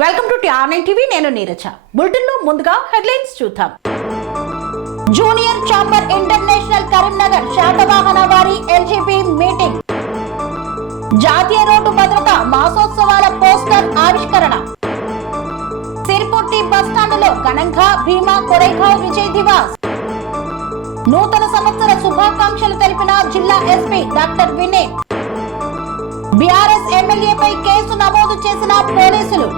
Welcome to టిఆర్9 TV. నేను Neeraja. Bulletin లో ముందుగా హెడ్లైన్స్ చూద్దాం. Junior chamber international Karimnagar Satavahana వారి ఎల్జీబీ మీటింగ్. జాతీయ రోడ్డు భద్రత మాసోత్సవాల పోస్టర్ ఆవిష్కరణ. సిరిపుట్టి బస్టాండులో ఘనంగా భీమా కొరైగావ్ విజయ్ దివాస్. నూతన సంవత్సర శుభాకాంక్షలు తెలిపిన జిల్లా ఎస్పీ డాక్టర్ వినయ్. బీఆర్ఎస్ ఎమ్మెల్యేపై కేసు నమోదు చేసిన పోలీసులు.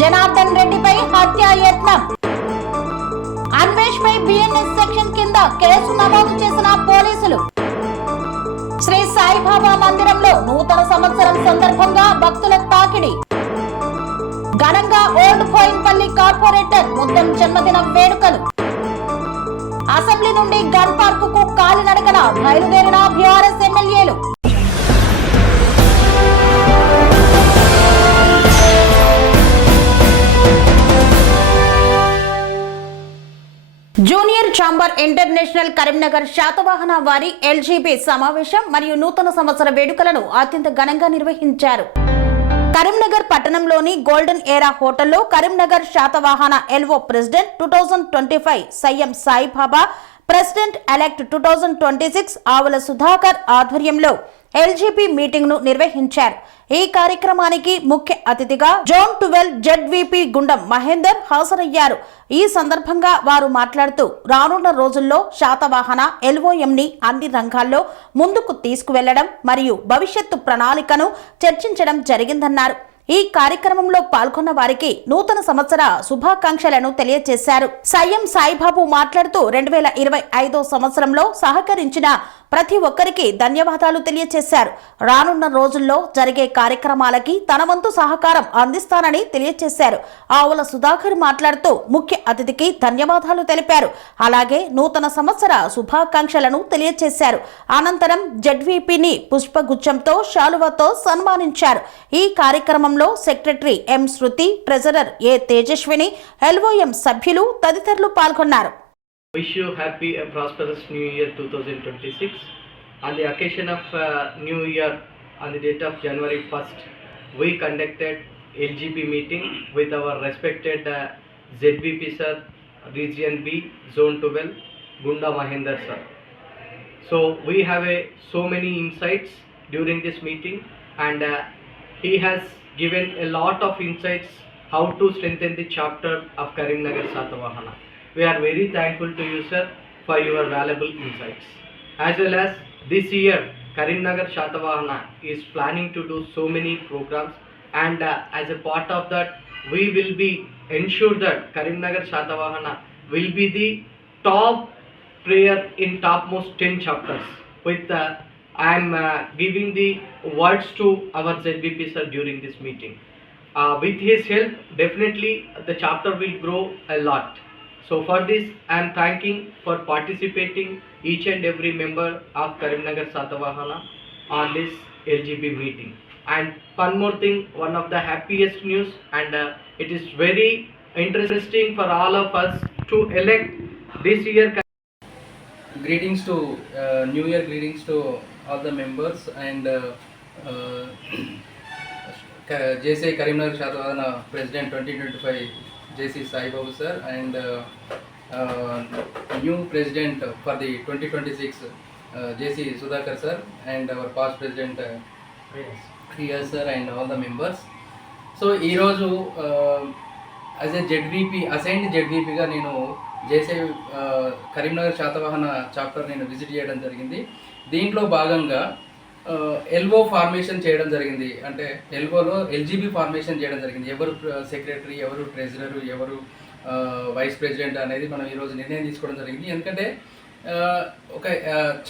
జనార్దన్ రెడ్డిపై హత్యా యత్నం. అన్వేష్ పై బిఎన్ఎస్ సెక్షన్ కింద కేసు నమోదు చేసిన పోలీసులు. శ్రీ సాయిబాబా మందిరంలో నూతన సంవత్సరం సందర్భంగా భక్తుల తాకిడి. ఘనంగా ఓల్డ్ బోయిన్పల్లి కార్పొరేటర్ ముద్దం జన్మదిన వేడుకలు. అసెంబ్లీ నుండి గన్ పార్క్ కు కాలినడకన బయలుదేరిన బీఆర్ఎస్ ఎమ్మెల్యేలు. Junior chamber international Karimnagar Satavahana వారి ఎల్జీబీ సమావేశం మరియు నూతన సంవత్సర వేడుకలను అత్యంత ఘనంగా నిర్వహించారు. కరీంనగర్ పట్టణంలోని గోల్డెన్ ఏరా హోటల్లో Karimnagar Satavahana LO president 2025 Sayyam Saibaba, president elect 2026 Avula Sudhakar ఆధ్వర్యంలో ఎల్జీబీ మీటింగ్ ను నిర్వహించారు. ఈ కార్యక్రమానికి ముఖ్య అతిథిగా జోన్ 12 జెడ్వీపీ గుండం మహేందర్ హాజరయ్యారు. ఈ సందర్భంగా వారు మాట్లాడుతూ రానున్న రోజుల్లో శాతవాహన ఎల్ఓఎంని అన్ని రంగాల్లో ముందుకు తీసుకువెళ్లడం మరియు భవిష్యత్తు ప్రణాళికను చర్చించడం జరిగిందన్నారు. ఈ కార్యక్రమంలో పాల్గొన్న వారికి నూతన సంవత్సర శుభాకాంక్షలను తెలియజేశారు. సయ్యం సాయిబాబు మాట్లాడుతూ 2025 సంవత్సరంలో సహకరించిన ప్రతి ఒక్కరికి ధన్యవాదాలు తెలియజేశారు. రానున్న రోజుల్లో జరిగే కార్యక్రమాలకి తన వంతు సహకారం అందిస్తానని తెలియజేశారు. ఆవుల సుధాకర్ మాట్లాడుతూ ముఖ్య అతిథికి ధన్యవాదాలు తెలిపారు. అలాగే నూతన సంవత్సర శుభాకాంక్షలను తెలియజేశారు. అనంతరం జెడ్వీపీని పుష్పగుచ్చంతో శాలువతో సన్మానించారు. ఈ కార్యక్రమంలో సెక్రటరీ ఎం శృతి, ట్రెజరర్ ఏ తేజస్విని, ఎల్ఓఎం సభ్యులు తదితరులు పాల్గొన్నారు. Wish you happy and prosperous New Year 2026. On the occasion of New Year, on the date of January 1st, we conducted LGP meeting with our respected ZVP sir, Region B, Zone 12, Gunda Mahendra sir. So we have so many insights during this meeting, and he has given a lot of insights how to strengthen the chapter of Karimnagar Satavahana. We are very thankful to you, sir, for your valuable insights. As well as this year, Karimnagar Shatavahana is planning to do so many programs, and as a part of that, we will be ensure that Karimnagar Shatavahana will be the top prayer in topmost 10 chapters. With I am giving the words to our ZBP sir during this meeting. With his help, definitely the chapter will grow a lot. So for this, I am thanking for participating each and every member of Karimnagar Satavahana on this LGB meeting. And one more thing, one of the happiest news, and it is very interesting for all of us to elect this year. Greetings to New Year greetings to all the members and JC Karimnagar Satavahana President 2025 JC Sai Babu sir, and new president for the 2026 JC Sudhakar sir, and our past president Riyaz sir, and all the members. So ee roju as a ZVP assigned ZVP ga nenu JC Karimnagar Shatavahana chapter nenu visit cheyadam jarigindi. దీంట్లో భాగంగా LO formation చేయడం జరిగింది. అంటే ఎల్ఓలో LGB formation చేయడం జరిగింది. ఎవరు secretary, ఎవరు treasurer, ఎవరు వైస్ ప్రెసిడెంట్ అనేది మనం ఈరోజు నిర్ణయం తీసుకోవడం జరిగింది. ఎందుకంటే ఒక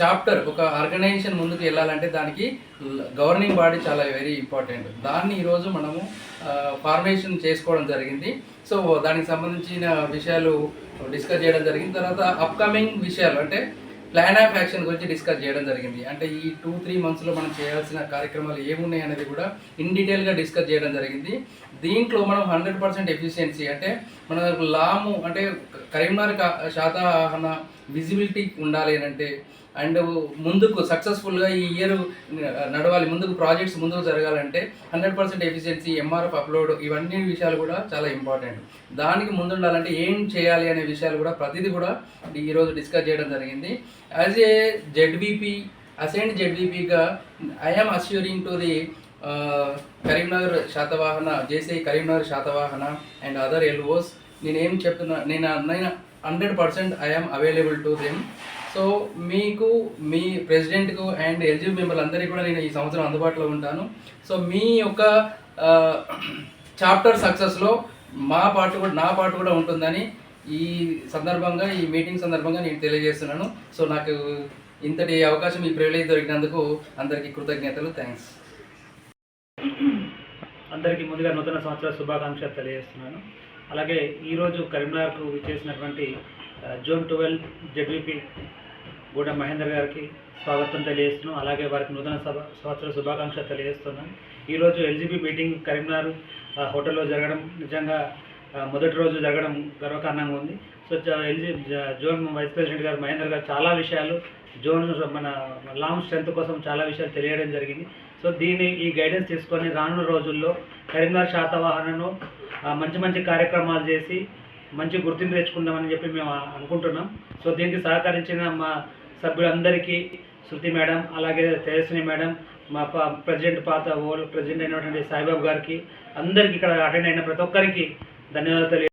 చాప్టర్, ఒక ఆర్గనైజేషన్ ముందుకు వెళ్ళాలంటే దానికి గవర్నింగ్ బాడీ చాలా వెరీ ఇంపార్టెంట్. దాన్ని ఈరోజు మనము ఫార్మేషన్ చేసుకోవడం జరిగింది. సో దానికి సంబంధించిన విషయాలు డిస్కస్ చేయడం జరిగింది. తర్వాత అప్కమింగ్ విషయాలు అంటే ప్లాన్ ఆఫ్ యాక్షన్ గురించి డిస్కస్ చేయడం జరిగింది. అంటే ఈ 2-3 మంత్స్లో మనం చేయాల్సిన కార్యక్రమాలు ఏమున్నాయి అనేది కూడా ఇన్ డీటెయిల్గా డిస్కస్ చేయడం జరిగింది. దీంట్లో మనం 100% ఎఫిషియన్సీ, అంటే మనకు లాము అంటే కరీంనగర్ శాతవాహన విజిబిలిటీ ఉండాలి అని అంటే అండ్ ముందుకు సక్సెస్ఫుల్గా ఈ ఇయర్ నడవాలి, ముందుకు ప్రాజెక్ట్స్ ముందుకు జరగాలంటే 100% ఎఫిషియన్సీ, ఎంఆర్ఎఫ్ అప్లోడ్, ఇవన్నీ విషయాలు కూడా చాలా ఇంపార్టెంట్. దానికి ముందుండాలంటే ఏం చేయాలి అనే విషయాలు కూడా ప్రతిదీ కూడా ఈరోజు డిస్కస్ చేయడం జరిగింది. యాజ్ ఏ జెడ్విపి, అసెంట్ జెడ్విపిగా I'm assuring to the Karimnagar Satavahana, JC Karimnagar Satavahana and other LOs, నేనేం చెప్తున్నా, నేను 100% I'm available to them. So మీకు, మీ ప్రెసిడెంట్కు అండ్ ఎల్జీబీ మెంబర్లందరికీ కూడా నేను ఈ సంవత్సరం అందుబాటులో ఉంటాను. సో మీ యొక్క చాప్టర్ సక్సెస్లో నా పార్ట్ కూడా ఉంటుందని ఈ సందర్భంగా, ఈ మీటింగ్ సందర్భంగా నేను తెలియజేస్తున్నాను. సో నాకు ఇంతటి అవకాశం, ఈ ప్రివిలేజ్ దొరికినందుకు అందరికీ కృతజ్ఞతలు. థ్యాంక్స్. అందరికీ ముందుగా నూతన సంవత్సర శుభాకాంక్షలు తెలియజేస్తున్నాను. అలాగే ఈరోజు కరీంనగర్కు విచ్చేసినటువంటి జోన్ 12 జెడ్విపి గూడ మహేందర్ గారికి స్వాగతం తెలియజేస్తున్నాను. అలాగే వారికి నూతన సంవత్సర శుభాకాంక్షలు తెలియజేస్తున్నాను. ఈరోజు ఎల్జీబీ మీటింగ్ కరీంనగర్ హోటల్లో జరగడం నిజంగా మొదటి రోజు జరగడం గర్వకారణంగా ఉంది. సో జోన్ వైస్ ప్రెసిడెంట్ గారు మహేందర్ గారు చాలా విషయాలు జోన్ మన లాంగ్ స్ట్రెంత్ కోసం చాలా విషయాలు తెలియడం జరిగింది. సో ఈ గైడెన్స్ తీసుకొని రానున్న రోజుల్లో కరీంనగర్ శాతవాహనను మంచి మంచి కార్యక్రమాలు చేసి మంచి గుర్తింపు తెచ్చుకుందామని చెప్పి మేము అనుకుంటున్నాం. సో దీనికి సహకరించిన మా సభ్యులందరికీ, శృతి మేడం, అలాగే తేజస్విని మేడం, మా ప్రెసిడెంట్ ప్రెసిడెంట్ అయినటువంటి సాయిబాబు గారికి, అందరికీ ఇక్కడ అటెండ్ అయిన ప్రతి ఒక్కరికి ధన్యవాదాలు.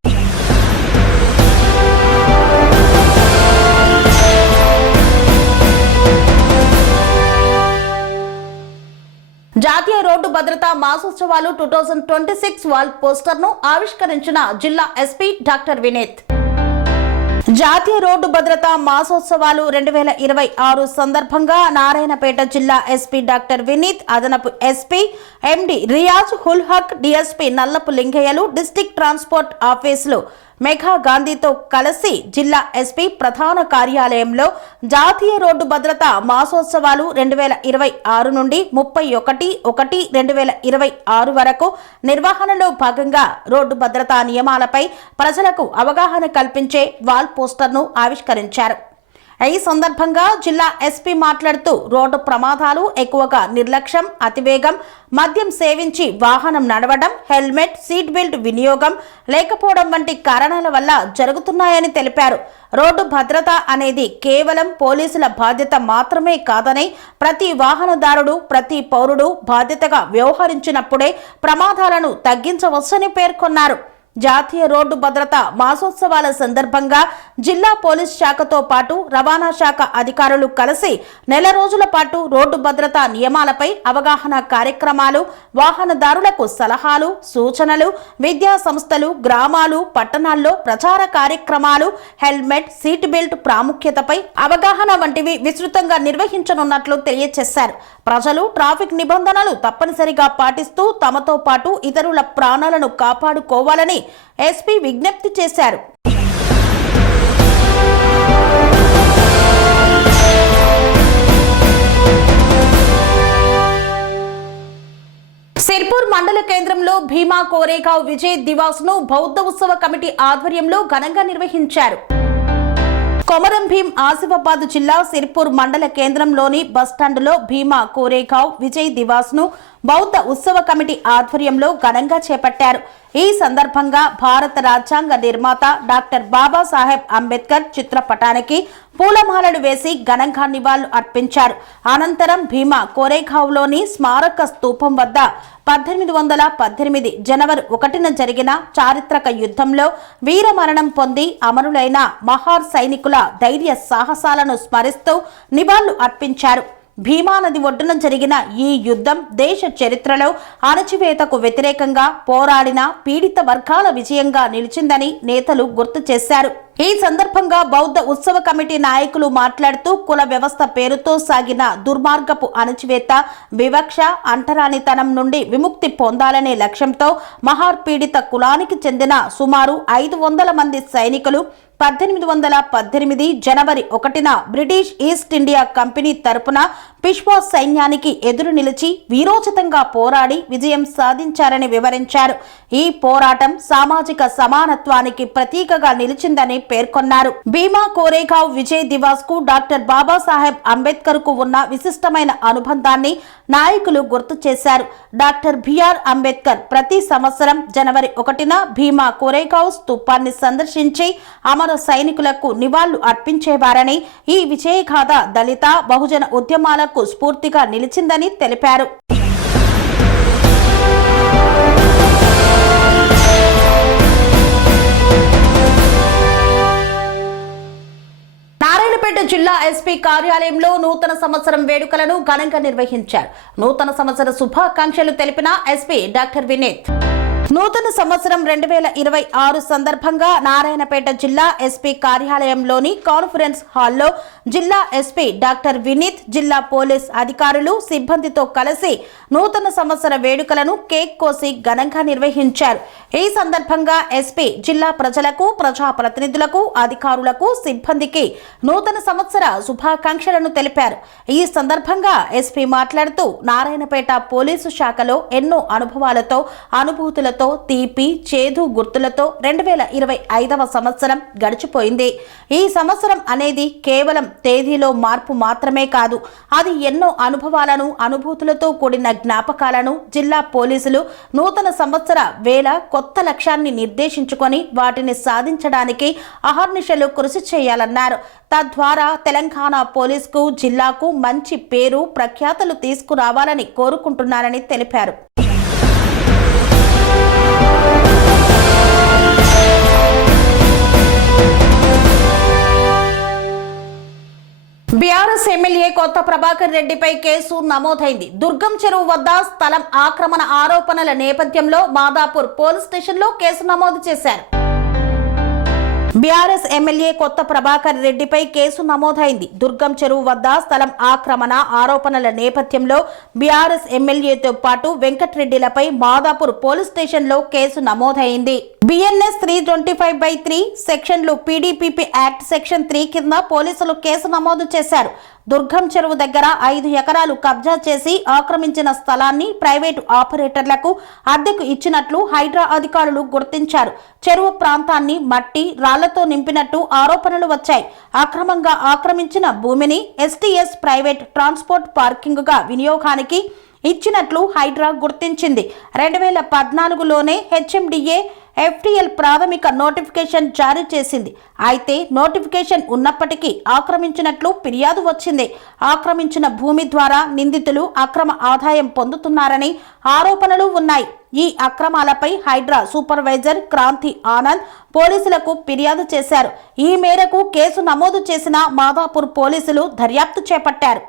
జాతీయ రోడ్డు భద్రతా మాసోత్సవాలు 2026 వాల్ పోస్టర్ను ఆవిష్కరించిన జిల్లా ఎస్పీ డాక్టర్ వినీత్. జాతీయ రోడ్డు భద్రతా మాసోత్సవాలు 2026 సందర్భంగా నారాయణపేట జిల్లా ఎస్పీ డాక్టర్ వినీత్, అదనపు SP MD Riyaz Ul Haq, DSP Nallapu లింగయ్యలు, డిస్ట్రిక్ట్ ట్రాన్స్పోర్ట్ ఆఫీసులు మేఘా గాంధీతో కలిసి జిల్లా ఎస్పీ ప్రధాన కార్యాలయంలో జాతీయ రోడ్డు భద్రత మాసోత్సవాలు 2026 నుండి 31/1/2026 వరకు నిర్వహణలో భాగంగా రోడ్డు భద్రతా నియమాలపై ప్రజలకు అవగాహన కల్పించే వాల్ పోస్టర్ను ఆవిష్కరించారు. ఈ సందర్భంగా జిల్లా ఎస్పీ మాట్లాడుతూ రోడ్డు ప్రమాదాలు ఎక్కువగా నిర్లక్ష్యం, అతివేగం, మద్యం సేవించి వాహనం నడవడం, హెల్మెట్, సీట్ బెల్ట్ వినియోగం లేకపోవడం వంటి కారణాల వల్ల జరుగుతున్నాయని తెలిపారు. రోడ్డు భద్రత అనేది కేవలం పోలీసుల బాధ్యత మాత్రమే కాదని, ప్రతి వాహనదారుడు, ప్రతి పౌరుడు బాధ్యతగా వ్యవహరించినప్పుడే ప్రమాదాలను తగ్గించవచ్చని పేర్కొన్నారు. జాతీయ రోడ్డు భద్రత మాసోత్సవాల సందర్భంగా జిల్లా పోలీస్ శాఖతో పాటు రవాణా శాఖ అధికారులు కలిసి నెల రోజుల పాటు రోడ్డు భద్రతా నియమాలపై అవగాహన కార్యక్రమాలు, వాహనదారులకు సలహాలు, సూచనలు, విద్యా సంస్థలు, గ్రామాలు, పట్టణాల్లో ప్రచార కార్యక్రమాలు, హెల్మెట్, సీట్ బెల్ట్ ప్రాముఖ్యతపై అవగాహన వంటివి విస్తృతంగా నిర్వహించనున్నట్లు తెలియజేశారు. ప్రజలు ట్రాఫిక్ నిబంధనలు తప్పనిసరిగా పాటిస్తూ తమతో పాటు ఇతరుల ప్రాణాలను కాపాడుకోవాలని ఎస్పీ విజ్ఞప్తి చేశారు. సిర్పూర్ మండల కేంద్రంలో భీమా కోరేగావ్ విజయ్ దివాస్ ను బౌద్ధ ఉత్సవ కమిటీ ఆధ్వర్యంలో ఘనంగా నిర్వహించారు. కొమరం భీం ఆసిఫాబాద్ జిల్లా సిర్పూర్ మండల కేంద్రంలోని బస్టాండులో భీమా కోరేగావ్ విజయ్ దివాస్ ను బౌద్ధ ఉత్సవ కమిటీ ఆధ్వర్యంలో ఘనంగా చేపట్టారు. ఈ సందర్భంగా భారత రాజ్యాంగ నిర్మాత డాక్టర్ బాబాసాహెబ్ అంబేద్కర్ చిత్రపటానికి పూలమాలలు వేసి ఘనంగా నివాళులు అర్పించారు. అనంతరం భీమా కోరేగావ్లోని స్మారక స్తూపం వద్ద 1818 జనవరి 1న జరిగిన చారిత్రక యుద్ధంలో వీరమరణం పొంది అమరులైన మహార్ సైనికుల ధైర్య సాహసాలను స్మరిస్తూ నివాళులు అర్పించారు. భీమా నది ఒడ్డున జరిగిన ఈ యుద్ధం దేశ చరిత్రలో అణచివేతకు వ్యతిరేకంగా పోరాడిన పీడిత వర్గాల విజయంగా నిలిచిందని నేతలు గుర్తు చేశారు. ఈ సందర్భంగా బౌద్ధ ఉత్సవ కమిటీ నాయకులు మాట్లాడుతూ కుల వ్యవస్థ పేరుతో సాగిన దుర్మార్గపు అణచివేత, వివక్ష, అంటరానితనం నుండి విముక్తి పొందాలనే లక్ష్యంతో మహార్ పీడిత కులానికి చెందిన సుమారు 500 మంది సైనికులు 1818 జనవరి 1న బ్రిటిష్ ఈస్ట్ ఇండియా కంపెనీ తరపున పిష్వా సైన్యానికి ఎదురు నిలిచి వీరోచితంగా పోరాడి విజయం సాధించారని వివరించారు. ఈ పోరాటం సామాజిక సమానత్వానికి ప్రతీకగా నిలిచిందని పేర్కొన్నారు. భీమా కోరేగావ్ విజయ్ దివాస్ కు డాక్టర్ బాబాసాహెబ్ అంబేద్కర్ కు ఉన్న విశిష్టమైన అనుబంధాన్ని నాయకులు గుర్తు చేశారు. డాక్టర్ బిఆర్ అంబేద్కర్ ప్రతి సంవత్సరం జనవరి 1న భీమా కోరేగావ్ స్తూపాన్ని సందర్శించి అమర సైనికులకు నివాళులు అర్పించేవారని, ఈ విజయగాథ దళిత బహుజన ఉద్యమాలకు స్ఫూర్తిగా నిలిచిందని తెలిపారు. నారాయణపేట జిల్లా ఎస్పీ కార్యాలయంలో నూతన సంవత్సరం వేడుకలను ఘనంగా నిర్వహించారు. నూతన సంవత్సర శుభాకాంక్షలు తెలిపిన ఎస్పీ డాక్టర్ వినీత్. నూతన సంవత్సరం 2026 సందర్భంగా నారాయణపేట జిల్లా ఎస్పీ కార్యాలయంలోని కాన్ఫరెన్స్ హాల్లో జిల్లా ఎస్పీ డాక్టర్ వినీత్, జిల్లా పోలీస్ అధికారులు, సిబ్బందితో కలిసి నూతన సంవత్సర వేడుకలను కేక్ కోసి ఘనంగా నిర్వహించారు. ఈ సందర్భంగా ఎస్పీ జిల్లా ప్రజలకు, ప్రజాప్రతినిధులకు, అధికారులకు, సిబ్బందికి నూతన సంవత్సర శుభాకాంక్షలను తెలిపారు. ఈ సందర్భంగా ఎస్పీ మాట్లాడుతూ నారాయణపేట పోలీసు శాఖలో ఎన్నో అనుభవాలతో, అనుభూతులతో, తీపి చేదు గుర్తులతో 2025వ సంవత్సరం గడిచిపోయింది. ఈ సంవత్సరం అనేది కేవలం తేదీలో మార్పు మాత్రమే కాదు, అది ఎన్నో అనుభవాలను, అనుభూతులతో కూడిన జ్ఞాపకాలను జిల్లా పోలీసులు నూతన సంవత్సర వేళ కొత్త లక్ష్యాన్ని నిర్దేశించుకొని వాటిని సాధించడానికి అహర్నిశలు కృషి చేయాలన్నారు. తద్వారా తెలంగాణ పోలీసుకు, జిల్లాకు మంచి పేరు, ప్రఖ్యాతలు తీసుకురావాలని కోరుకుంటున్నారని తెలిపారు. బీఆర్ఎస్ ఎమ్మెల్యే కొత్త ప్రభాకర్ రెడ్డిపై కేసు నమోదైంది. దుర్గం చెరువు వద్ద స్థలం ఆక్రమణ ఆరోపణల నేపథ్యంలో మాదాపూర్ పోలీస్ స్టేషన్లో కేసు నమోదు చేశారు. బీఆర్ఎస్ ఎమ్మెల్యే కొత్త ప్రభాకర్ రెడ్డిపై కేసు నమోదైంది. దుర్గం చెరువు వద్ద స్థలం ఆక్రమణ ఆరోపణల నేపథ్యంలో బీఆర్ఎస్ ఎమ్మెల్యేతో పాటు వెంకటరెడ్డిలపై మాదాపూర్ పోలీస్ స్టేషన్లో కేసు నమోదైంది. బిఎన్ఎస్ 325/3 సెక్షన్లు, పీడీపీపీ యాక్ట్ సెక్షన్ 3 కింద పోలీసులు కేసు నమోదు చేశారు. దుర్గం చెరువు దగ్గర 5 ఎకరాలు కబ్జా చేసి ఆక్రమించిన స్థలాన్ని ప్రైవేటు ఆపరేటర్లకు అద్దెకు ఇచ్చినట్లు హైడ్రా అధికారులు గుర్తించారు. చెరువు ప్రాంతాన్ని మట్టి, రాళ్లతో నింపినట్టు ఆరోపణలు వచ్చాయి. అక్రమంగా ఆక్రమించిన భూమిని ఎస్టీఎస్ ప్రైవేట్ ట్రాన్స్పోర్ట్ పార్కింగ్గా వినియోగానికి ఇచ్చినట్లు హైడ్రా గుర్తించింది. 2014లోనే హెచ్ఎండిఏ ఎఫ్టీఎల్ ప్రాథమిక నోటిఫికేషన్ జారీ చేసింది. అయితే నోటిఫికేషన్ ఉన్నప్పటికీ ఆక్రమించినట్లు ఫిర్యాదు వచ్చింది. ఆక్రమించిన భూమి ద్వారా నిందితులు అక్రమ ఆదాయం పొందుతున్నారని ఆరోపణలు ఉన్నాయి. ఈ అక్రమాలపై హైడ్రా సూపర్వైజర్ క్రాంతి ఆనంద్ పోలీసులకు ఫిర్యాదు చేశారు. ఈ మేరకు కేసు నమోదు చేసిన మాదాపూర్ పోలీసులు దర్యాప్తు చేపట్టారు.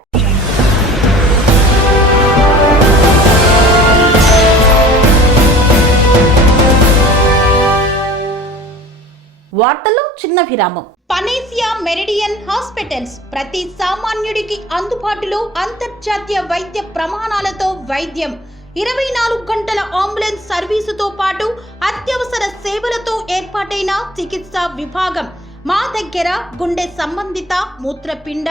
వార్తల్లో చిన్న విరామం. పనేసియా మెరిడియన్ హాస్పిటల్స్ ప్రతి సామాన్యుడికి అందుబాటులో అంతర్జాతీయ వైద్య ప్రమాణాలతో వైద్యం, 24 గంటల అంబులెన్స్ సర్వీసుతో పాటు అత్యవసర సేవలతో ఏర్పాటైన చికిత్సా విభాగం. మా దగ్గర గుండె సంబంధిత, మూత్రపిండ,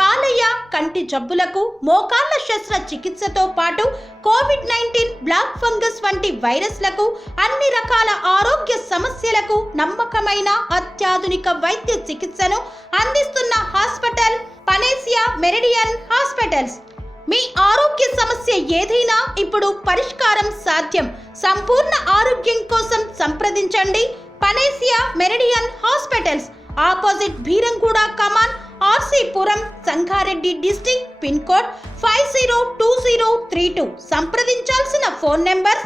కాలేయ, కంటి జబ్బులకు, మోకాళ్ల శస్త్ర చికిత్సతో పాటు కోవిడ్-19, బ్లాక్ ఫంగస్ వంటి వైరస్లకు, అన్ని రకాల ఆరోగ్య సమస్యలకు నమ్మకమైన అత్యాధునిక వైద్య చికిత్సను అందిస్తున్న హాస్పిటల్ పనేసియా మెరిడియన్ హాస్పిటల్స్. మీ ఆరోగ్య సమస్య ఏదైనా ఇప్పుడు పరిష్కారం సాధ్యం. సంపూర్ణ ఆరోగ్యం కోసం సంప్రదించండి Panacea Meridian hospitals, opposite Bheeramguda Kaman, RC Puram, Sangareddy district, pin code 502032. సంప్రదించాల్సిన ఫోన్ నెంబర్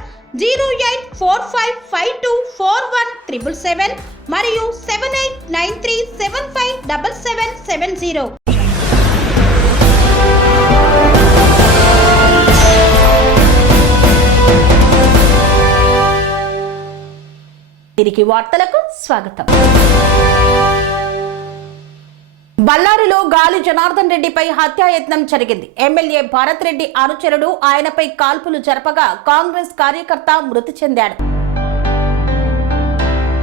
0845524177 మరియు 7893757770. తిరిగి వార్తలకు స్వాగతం. బళ్ళారిలో గాలి జనార్దన్ రెడ్డిపై హత్యాయత్నం జరిగింది. ఎమ్మెల్యే భారత్ రెడ్డి అనుచరుడు ఆయనపై కాల్పులు జరపగా కాంగ్రెస్ కార్యకర్త మృతి చెందాడు.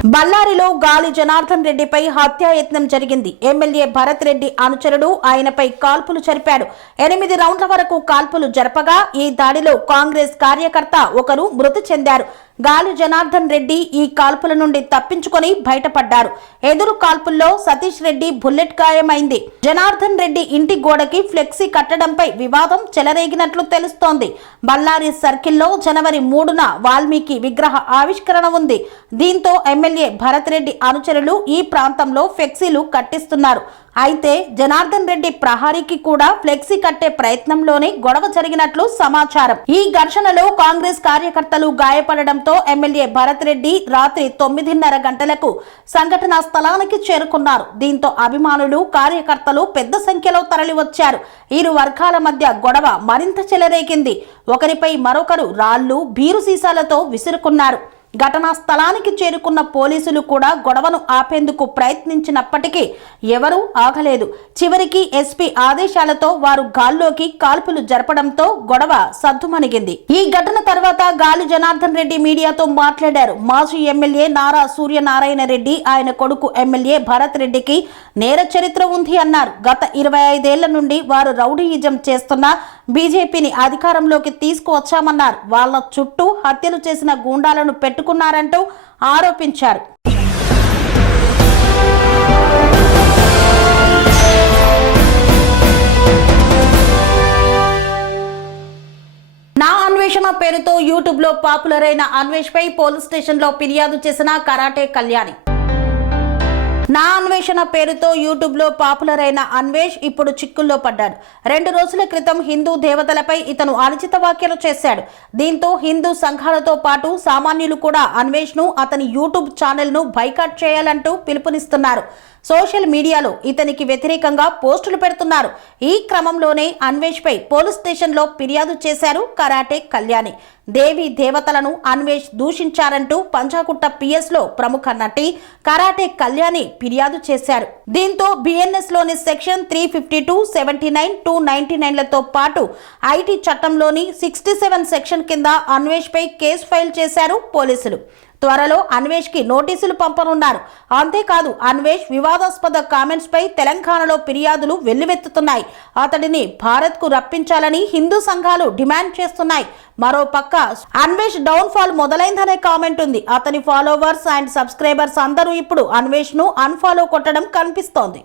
బళ్ళారిలో గాలి జనార్దన్ రెడ్డిపై హత్యాయత్నం జరిగింది. ఎమ్మెల్యే భరత్ రెడ్డి అనుచరుడు ఆయనపై కాల్పులు జరిపాడు. 8 రౌండ్ల వరకు కాల్పులు జరపగా ఈ దాడిలో కాంగ్రెస్ కార్యకర్త ఒకరు మృతి చెందారు. గాలి జనార్దన్ రెడ్డి ఈ కాల్పుల నుండి తప్పించుకొని బయటపడ్డారు. ఎదురు కాల్పుల్లో సతీష్ రెడ్డి బుల్లెట్ గాయమైంది. జనార్దన్ రెడ్డి ఇంటి గోడకి ఫ్లెక్సీ కట్టడంపై వివాదం చెలరేగినట్లు తెలుస్తోంది. బళ్ళారి సర్కిల్లో జనవరి 3న వాల్మీకి విగ్రహ ఆవిష్కరణ ఉంది. దీంతో ఎమ్మెల్యే భరత్ రెడ్డి అనుచరులు ఈ ప్రాంతంలో ఫ్లెక్సీలు కట్టిస్తున్నారు. అయితే జనార్దన్ రెడ్డి ప్రహారీకి కూడా ఫ్లెక్సీ కట్టే ప్రయత్నంలోనే గొడవ జరిగినట్లు సమాచారం. ఈ ఘర్షణలో కాంగ్రెస్ కార్యకర్తలు గాయపడడంతో ఎమ్మెల్యే భరత్ రెడ్డి రాత్రి 9:30 గంటలకు సంఘటనా స్థలానికి చేరుకున్నారు. దీంతో అభిమానులు కార్యకర్తలు పెద్ద సంఖ్యలో తరలివచ్చారు. ఇరు వర్గాల మధ్య గొడవ మరింత చెలరేగింది. ఒకరిపై మరొకరు రాళ్లు బీరు సీసాలతో విసురుకున్నారు. ఘటనా స్థలానికి చేరుకున్న పోలీసులు కూడా గొడవను ఆపేందుకు ప్రయత్నించినప్పటికీ ఎవరూ ఆగలేదు. చివరికి ఎస్పీ ఆదేశాలతో వారు గాల్లోకి కాల్పులు జరపడంతో గొడవ సద్దుమణిగింది. ఈ ఘటన తర్వాత గాలి జనార్దన్ రెడ్డి మీడియాతో మాట్లాడారు. మాజీ ఎమ్మెల్యే నారా సూర్యనారాయణ రెడ్డి ఆయన కొడుకు ఎమ్మెల్యే భరత్ రెడ్డికి నేర చరిత్ర ఉంది అన్నారు. గత 25 ఏళ్ల నుండి వారు రౌడీయిజం చేస్తున్న బీజేపీని అధికారంలోకి తీసుకువచ్చామన్నారు. వాళ్ళ చుట్టూ హత్యలు చేసిన గూండాలను పెట్టుకున్నారంటూ ఆరోపించారు. నా అన్వేషణ పేరుతో యూట్యూబ్ లో పాపులర్ అయిన అన్వేష్ పై పోలీస్ స్టేషన్ లో ఫిర్యాదు చేసిన కరాటే కళ్యాణి. నా అన్వేషణ పేరుతో యూట్యూబ్ లో పాపులర్ అయిన అన్వేష్ ఇప్పుడు చిక్కుల్లో పడ్డాడు. 2 రోజుల క్రితం హిందూ దేవతలపై ఇతను అనుచిత వ్యాఖ్యలు చేశాడు. దీంతో హిందూ సంఘాలతో పాటు సామాన్యులు కూడా అన్వేష్ ను అతని యూట్యూబ్ ఛానల్ ను బైకాట్ చేయాలంటూ పిలుపునిస్తున్నారు. సోషల్ మీడియాలో ఇతనికి వ్యతిరేకంగా పోస్టులు పెడుతున్నారు. ఈ క్రమంలోనే అన్వేష్ పై పోలీస్ స్టేషన్ లో ఫిర్యాదు చేశారు కరాటే కళ్యాణి. దేవి దేవతలను అన్వేష్ దూషించారంటూ పంజాగుట్ట పిఎస్ లో ప్రముఖ నటి కరాటే కళ్యాణి ఫిర్యాదు చేశారు. దీంతో బిఎన్ఎస్ లోని సెక్షన్ 352, 79, 299లతో పాటు ఐటీ చట్టంలోని 67 సెక్షన్ కింద అన్వేష్ పై కేసు ఫైల్ చేశారు పోలీసులు. త్వరలో అన్వేష్ కి నోటీసులు పంపనున్నారు. అంతేకాదు అన్వేష్ వివాదాస్పద కామెంట్స్ పై తెలంగాణలో ఫిర్యాదులు వెల్లువెత్తుతున్నాయి. అతడిని భారత్ కు రప్పించాలని హిందూ సంఘాలు డిమాండ్ చేస్తున్నాయి. మరోపక్క అన్వేష్ డౌన్ ఫాల్ మొదలైందనే కామెంట్ ఉంది. అతని ఫాలోవర్స్ అండ్ సబ్స్క్రైబర్స్ అందరూ ఇప్పుడు అన్వేష్ ను అన్ఫాలో కొట్టడం కనిపిస్తోంది.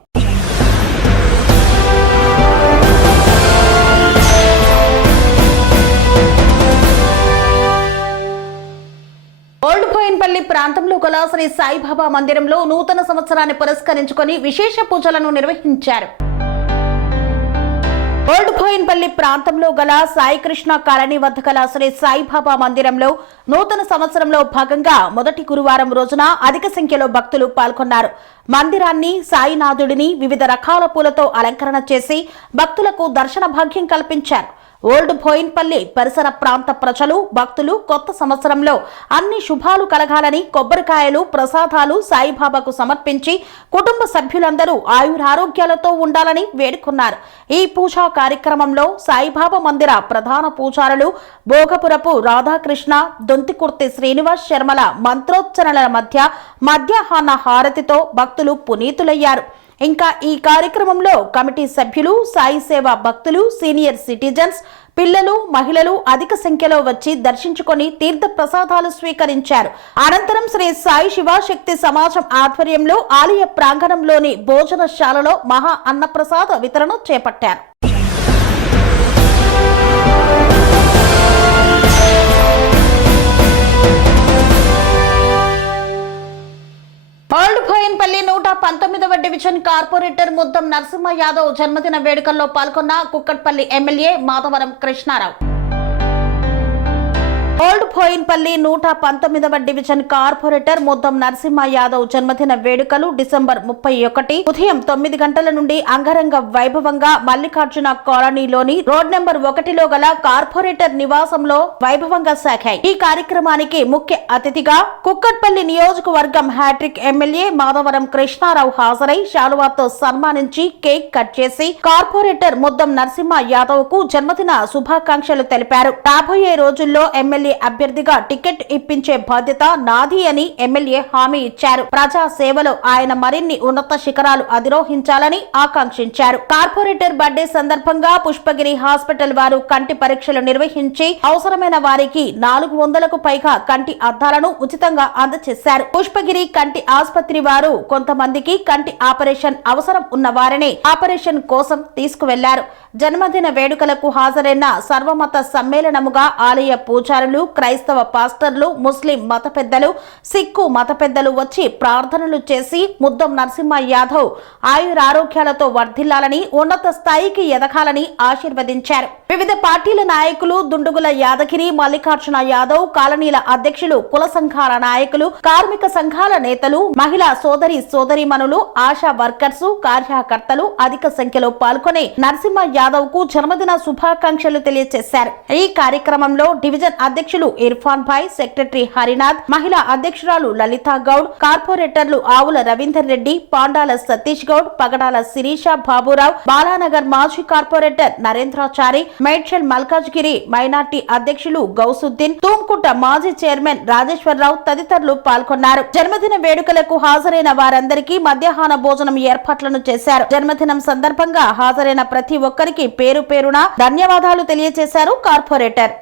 ఓల్డ్ బోయిన్పల్లి ప్రాంతంలో గల శ్రీ సాయిబాబా మందిరంలో నూతన సంవత్సరాన్ని పురస్కరించుకొని విశేష పూజలను నిర్వహించారు. ఓల్డ్ బోయిన్పల్లి ప్రాంతంలో గల సాయి కృష్ణ కాలనీ వద్ద గల శ్రీ సాయిబాబా మందిరంలో నూతన సంవత్సరంలో భాగంగా మొదటి గురువారం రోజున అధిక సంఖ్యలో భక్తులు పాల్గొన్నారు. మందిరాన్ని సాయినాథుడిని వివిధ రకాల పూలతో అలంకరణ చేసి భక్తులకు దర్శన భాగ్యం కల్పించారు. ఓల్డ్ బోయిన్పల్లి పరిసర ప్రాంత ప్రజలు భక్తులు కొత్త సంవత్సరంలో అన్ని శుభాలు కలగాలని కొబ్బరికాయలు ప్రసాదాలు సాయిబాబాకు సమర్పించి కుటుంబ సభ్యులందరూ ఆయురారోగ్యాలతో ఉండాలని వేడుకున్నారు. ఈ పూజా కార్యక్రమంలో సాయిబాబా మందిర ప్రధాన పూజారులు భోగపురపు రాధాకృష్ణ, దొంతికుర్తి శ్రీనివాస్ శర్మల మంత్రోచ్చరణల మధ్య మధ్యాహ్న హారతితో భక్తులు పునీతులయ్యారు. ఇంకా ఈ కార్యక్రమంలో కమిటీ సభ్యులు, సాయి సేవ భక్తులు, సీనియర్ సిటిజన్స్, పిల్లలు, మహిళలు అధిక సంఖ్యలో వచ్చి దర్శించుకొని తీర్థ ప్రసాదాలు స్వీకరించారు. అనంతరం శ్రీ సాయి శివశక్తి సమాజం ఆధ్వర్యంలో ఆలయ ప్రాంగణంలోని భోజనశాలలో మహా అన్నప్రసాద వితరణ చేపట్టారు. ఓల్డ్ బోయిన్పల్లి 119వ డివిజన్ కార్పొరేటర్ ముద్దం నరసింహ యాదవ్ జన్మదిన వేడుకల్లో పాల్గొన్న కుక్కట్పల్లి ఎమ్మెల్యే మాధవరం కృష్ణారావు. ఓల్డ్ బోయిన్పల్లి 119వ డివిజన్ కార్పొరేటర్ ముద్దం నరసింహ యాదవ్ జన్మదిన వేడుకలు డిసెంబర్ 31 ఉదయం 9 గంటల నుండి అంగరంగ వైభవంగా మల్లికార్జున కాలనీలోని రోడ్ నెంబర్ 1లో గల కార్పొరేటర్ నివాసంలో వైభవంగా సాగాయి. ఈ కార్యక్రమానికి ముఖ్య అతిథిగా కుక్కట్పల్లి నియోజకవర్గం హ్యాట్రిక్ ఎమ్మెల్యే మాధవరం కృష్ణారావు హాజరై శాలువాతో సన్మానించి కేక్ కట్ చేసి కార్పొరేటర్ ముద్దం నరసింహ యాదవ్ కు జన్మదిన శుభాకాంక్షలు తెలిపారు. రాబోయే రోజుల్లో ఎమ్మెల్యే ఎమ్మెల్యే అభ్యర్థిగా టికెట్ ఇప్పించే బాధ్యత నాది అని ఎమ్మెల్యే హామీ ఇచ్చారు. ప్రజా సేవలో ఆయన మరిన్ని ఉన్నత శిఖరాలు అధిరోహించాలని ఆకాంక్షించారు. కార్పొరేటర్ బర్త్డే సందర్భంగా పుష్పగిరి హాస్పిటల్ వారు కంటి పరీక్షలు నిర్వహించి అవసరమైన వారికి 400కు పైగా కంటి అద్దాలను ఉచితంగా అందజేశారు. పుష్పగిరి కంటి ఆసుపత్రి వారు కొంతమందికి కంటి ఆపరేషన్ అవసరం ఉన్న వారిని ఆపరేషన్ కోసం తీసుకువెళ్లారు. జన్మదిన వేడుకలకు హాజరైన సర్వమత సమ్మేళనముగా ఆలయ పూజారులు, క్రైస్తవ పాస్టర్లు, ముస్లిం మత పెద్దలు, సిక్కు మత పెద్దలు వచ్చి ప్రార్థనలు చేసి ముద్దం నరసింహ యాదవ్ ఆయురారోగ్యాలతో వర్ధిల్లాలని, ఉన్నత స్థాయికి ఎదగాలని ఆశీర్వదించారు. వివిధ పార్టీల నాయకులు, దుండుగుల యాదగిరి, మల్లికార్జున యాదవ్, కాలనీల అధ్యక్షులు, కుల సంఘాల నాయకులు, కార్మిక సంఘాల నేతలు, మహిళా సోదరీమణులు, ఆశా వర్కర్స్, కార్యకర్తలు అధిక సంఖ్యలో పాల్గొని నరసింహ యాదవ్ కు జన్మదిన శుభాకాంక్షలు తెలియజేశారు. ఈ కార్యక్రమంలో డివిజన్ అధ్యక్షులు ఇర్ఫాన్ భాయ్, సెక్రటరీ హరినాథ్, మహిళా అధ్యక్షురాలు లలితా గౌడ్, కార్పొరేటర్లు ఆవుల రవీందర్ రెడ్డి, పాండాల సతీష్ గౌడ్, పగడాల శిరీష, బాబురావు, బాలానగర్ మాజీ కార్పొరేటర్ నరేంద్రాచారి, మేడ్చల్ మల్కాజ్గిరి మైనార్టీ అధ్యక్షులు గౌసుద్దీన్, తూంకుంట మాజీ చైర్మన్ రాజేశ్వరరావు తదితరులు పాల్గొన్నారు. జన్మదిన వేడుకలకు హాజరైన వారందరికీ మధ్యాహ్న భోజనం ఏర్పాట్లను చేశారు. జన్మదినం సందర్భంగా హాజరైన ప్రతి ఒక్కరికి పేరు పేరున ధన్యవాదాలు తెలియజేశారు కార్పొరేటర్.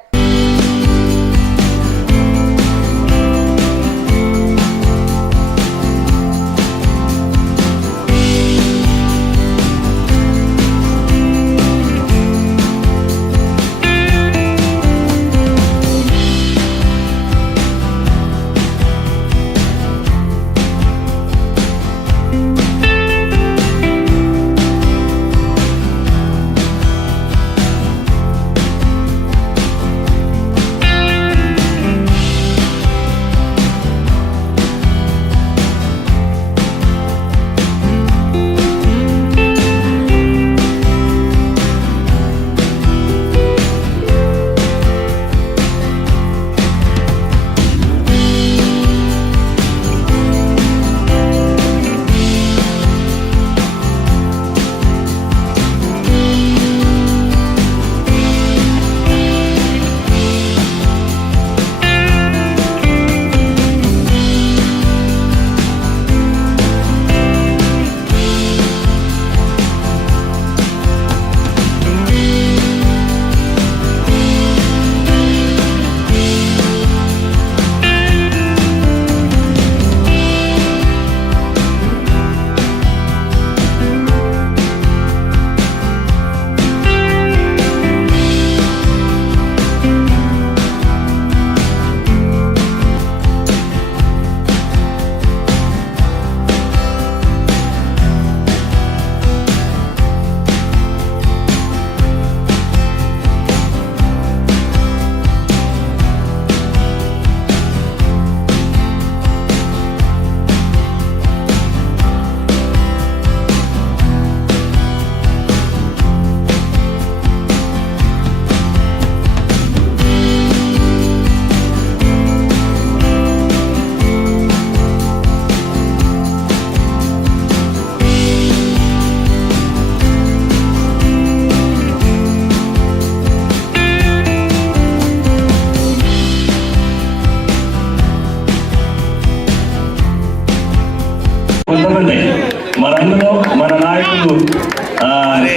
మనందరూ మన నాయకులు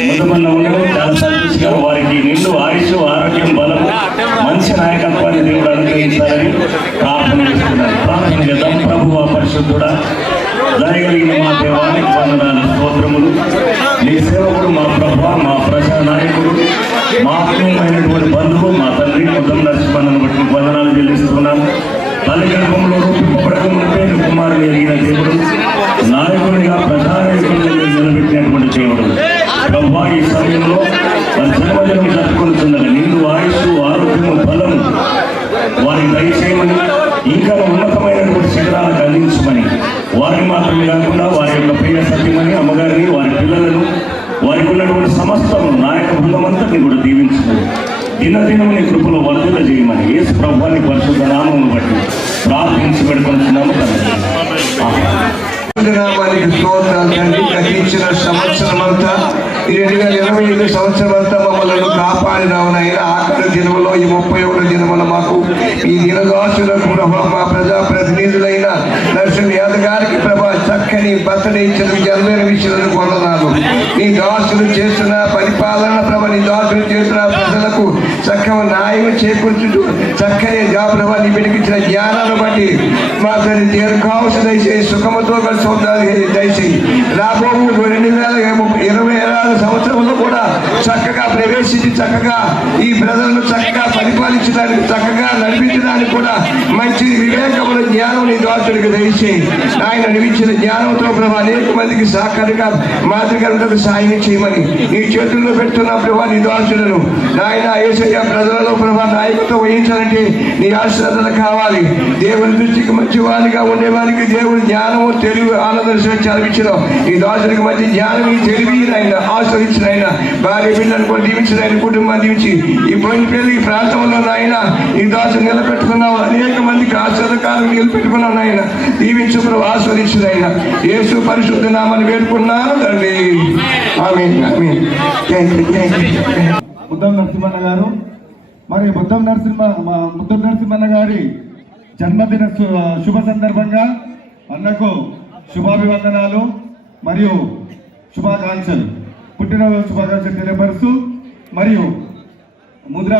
ముందుమన్న ఉండడం చాలా సంతోషంగా వారికి నిండు ఆయుష్, ఆరోగ్యం, బలం, మంచి నాయకత్వాన్ని దేవుడు అనుగ్రహించాలని ప్రార్థన చేస్తున్నారు. ప్రార్థన చేద్దాం. ప్రభువా పరిశుద్ధుడా, దయగలిగిన మా దేవానికి వందనాలు, స్తోత్రములు. నీ సేవకుడు మా ప్రభువా, మా ప్రజా నాయకుడు, మా ఆత్మీయమైనటువంటి బంధువు, మా తండ్రి ముద్దం నరసింహను బట్టి వందనాలు చెల్లిస్తున్నాను. తల్లి గర్భంలో రూపింపబడకముందే కుమారుని ఎరిగిన దేవుడు, నాయకుడిగా ప్రధానకుడిగా నిలబెట్టినటువంటి దేవుడు ప్రభువా, ఈ సమయంలో మన జన్మదినం జరుపుకుంటున్నది నిండు ఆయుష్, ఆరోగ్యము, బలము వారికి దయచేయమని, ఇంకా ఉన్నతమైనటువంటి శిఖరాలకు అందించమని, వారిని మాత్రమే కాకుండా వారి యొక్క ప్రియ సత్యమని అమ్మగారిని, వారి పిల్లలను, వారికి ఉన్నటువంటి సమస్తము నాయక బృందమంతా కూడా దీవించుకుని దినదినం నీ కృపలో వర్ధన చేయమని యేసు ప్రభువాని పరిశుద్ధ నామమును బట్టి ప్రార్థించి పెడుకుంటున్నాము. నామానికి స్తోత్రాలు తండ్రి. గతించిన సంవత్సరం అంతా 2020 స్వామి ఈ సంవత్సరం అంతా మమ్మల్ని కాపాడినావు నాయన. ఆఖరి దినములో ఈ 31వ దినమున మాకు ఈ దినదాసులకు ప్రభా మా ప్రజాప్రతినిధులైన నరసింహ యాదవ్ గారికి ప్రభా చక్కని బర్త్డే ఇచ్చిన జన్మైన విషయాలను కొననాలు. నీ దాసులు చేస్తున్న పరిపాలన ప్రభ, నీ దాసులు చేస్తున్న ప్రజలకు చక్కని న్యాయం చేకూర్చుతూ చక్కని ప్రభ నీ వెలిగించిన జ్ఞానాన్ని బట్టి మా తల్లి దీర్ఘాంశ దయచేసి సుఖముతో కలిసి ఉండాలి దయచేసి. రాబో 2026 సంవత్సరంలో కూడా చక్కగా ప్రవేశించి చక్కగా ఈ ప్రజలను చక్కగా పరిపాలించడానికి చక్కగా నడిపించడానికి కూడా మంచి వివేకముల జ్ఞానం నీ దాసుడికి దయచేయి. ఆయన నడిపించిన జ్ఞానంతో ప్రభా అనేక మందికి సాకారిగా మాతృగలకు సాయం చేయమని నీ చేతుల్లో పెడుతున్న ప్రభా నీ దాసులను నాయన యేసయ్య ప్రజలలో ప్రభా నాయకత్వం వహించాలంటే నీ ఆశీర్వాదాలు కావాలి. దేవుని దృష్టికి మంచివాడిగా ఉండేవారికి దేవుని జ్ఞానము తెలివి ఆనందం చాలించిన ఈ దాసుడికి మంచి జ్ఞానం ఈ తెలివి ఆయన ఆశ్రయించిన ఆయన భార్య బిడ్డలను కూడా దీవించిన ఆయన కుటుంబాన్ని దీవించి ఈ పోయిన ఈ ప్రాంతంలో నాయన ఈ దాసుడు నిలబెట్టుకున్నావు. అనేక మందికి ఆశ్రదకారం నిలబెట్టుకున్నావు నాయన. దీవించు ఆస్వాదించిన ఆయన యేసు పరిశుద్ధ నామాన్ని వేడుకున్నాను తండ్రి. ఆమేన్ ఆమేన్. ముద్దం నరసింహన్న గారు మరి ముద్దం నరసింహన్న గారి జన్మదిన శుభ సందర్భంగా అన్నకు శుభాభివందనాలు మరియు శుభాకాంక్షలు, పుట్టినరోజు శుభాకాంక్షలు తెలియపరుస్తూ మరియు ముద్రా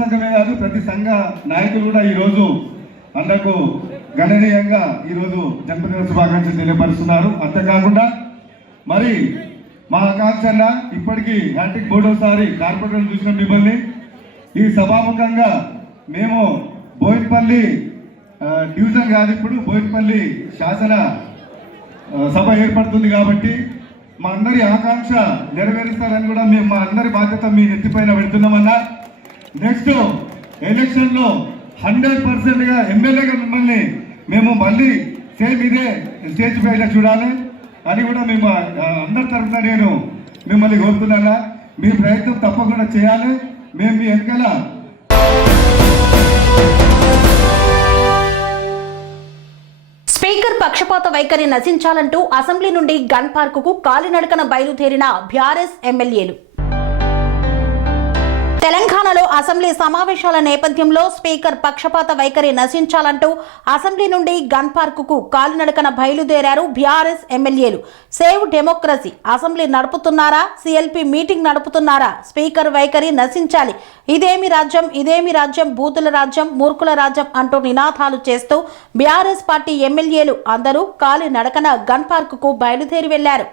సంఘమే కాదు ప్రతి సంఘ నాయకులు కూడా ఈరోజు అన్నకు గణనీయంగా ఈరోజు జన్మదిన శుభాకాంక్షలు తెలియపరుస్తున్నారు. అంతేకాకుండా మరి మా ఆకాంక్ష ఇప్పటికీ హ్యాట్రిక్ 3వసారి కార్పొరేటర్లు చూసిన మిమ్మల్ని ఈ సభాముఖంగా మేము బోయినపల్లి డివిజన్ కాదు, ఇప్పుడు బోయినపల్లి శాసన సభ ఏర్పడుతుంది కాబట్టి మా అందరి ఆకాంక్ష నెరవేరుస్తారని కూడా మేము మా అందరి బాధ్యత మీ నెత్తిపైన పెడుతున్నామన్నా. నెక్స్ట్ ఎలక్షన్లో 100%గా ఎమ్మెల్యేగా మిమ్మల్ని మేము మళ్ళీ సేమ్ ఇదే స్టేజ్ పైన చూడాలి అని కూడా మేము అందరి తరఫున నేను మిమ్మల్ని కోరుతున్నానా. మీ ప్రయత్నం తప్పకుండా చేయాలి. మేము మీ వెనకాల స్పీకర్ పక్షపాత వైఖరి నశించాలంటూ అసెంబ్లీ నుండి గన్ పార్కుకు కాలినడకన బయలుదేరిన బీఆర్ఎస్ ఎమ్మెల్యేలు. తెలంగాణలో అసెంబ్లీ సమావేశాల నేపథ్యంలో స్పీకర్ పక్షపాత వైఖరి నశించాలంటూ అసెంబ్లీ నుండి గన్ పార్కుకు కాలినడకన బయలుదేరారు బీఆర్ఎస్ ఎమ్మెల్యేలు. సేవ్ డెమోక్రసీ అసెంబ్లీ నడుపుతున్నారా, సిఎల్పి మీటింగ్ నడుపుతున్నారా, స్పీకర్ వైఖరి నశించాలి, ఇదేమి రాజ్యం, బూతుల రాజ్యం, మూర్ఖుల రాజ్యం అంటూ నినాదాలు చేస్తూ బీఆర్ఎస్ పార్టీ ఎమ్మెల్యేలు అందరూ కాలినడకన గన్ పార్కుకు బయలుదేరి వెళ్లారు.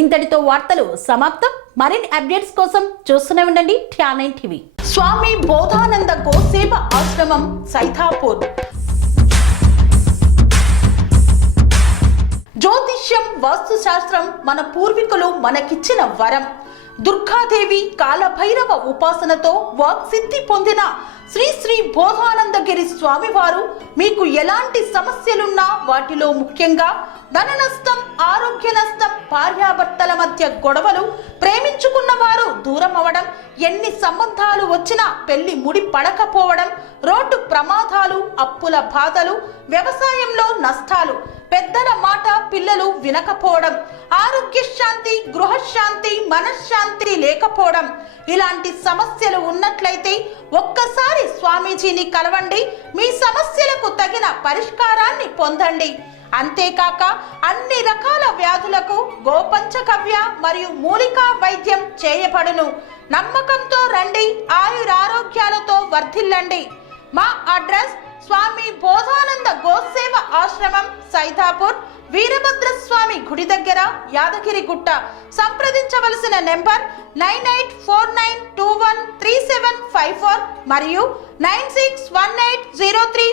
ఇంతటితో వార్తలు సమాప్తం. మరిన్ని అప్డేట్స్ కోసం చూస్తూనే ఉండండి TR9 టీవీ. స్వామి బోధానంద గోసేవ ఆశ్రమం సైథాపూర్. జ్యోతిష్యం, వాస్తుశాస్త్రం మన పూర్వీకులు మనకిచ్చిన వరం. దుర్గాదేవి, కాలభైరవ ఉపాసనతో వాక్సిద్ధి పొందిన శ్రీ బోధానందగిరి స్వామివారు మీకు ఎలాంటి సమస్యలున్నా, వాటిలో ముఖ్యంగా ధన నష్టం, ఆరోగ్య నష్టం, భార్యాభర్తల మధ్య గొడవలు, ప్రేమించుకున్న వారు దూరం అవడం, ఎన్ని సంబంధాలు వచ్చినా పెళ్లి ముడి పడకపోవడం, రోడ్డు ప్రమాదాలు, అప్పుల బాధలు, వ్యవసాయంలో నష్టాలు, పెద్దల మాట పిల్లలు వినకపోవడం, ఆరోగ్య శాంతి, గృహశాంతి, మనశ్శాంతి లేకపోవడం, ఇలాంటి సమస్యలు ఉన్నట్లయితే ఒక్కసారి స్వామీజీని కలవండి. మీ సమస్యలకు తగిన పరిష్కారాన్ని పొందండి. అంతేకాక అన్ని రకాల వ్యాధులకు గోపంచకవ్య మరియు మూలికా వైద్యం చేయబడును. నమ్మకంతో రండి, ఆయురారోగ్యాలతో వర్ధిల్లండి. మా అడ్రస్ స్వామి బోధానంద గోసేవ ఆశ్రమం, సైథాపూర్, వీరభద్రస్వామి గుడి దగ్గర, యాదగిరిగుట్ట. సంప్రదించవలసిన నెంబర్ 9849213754 మరియు 961803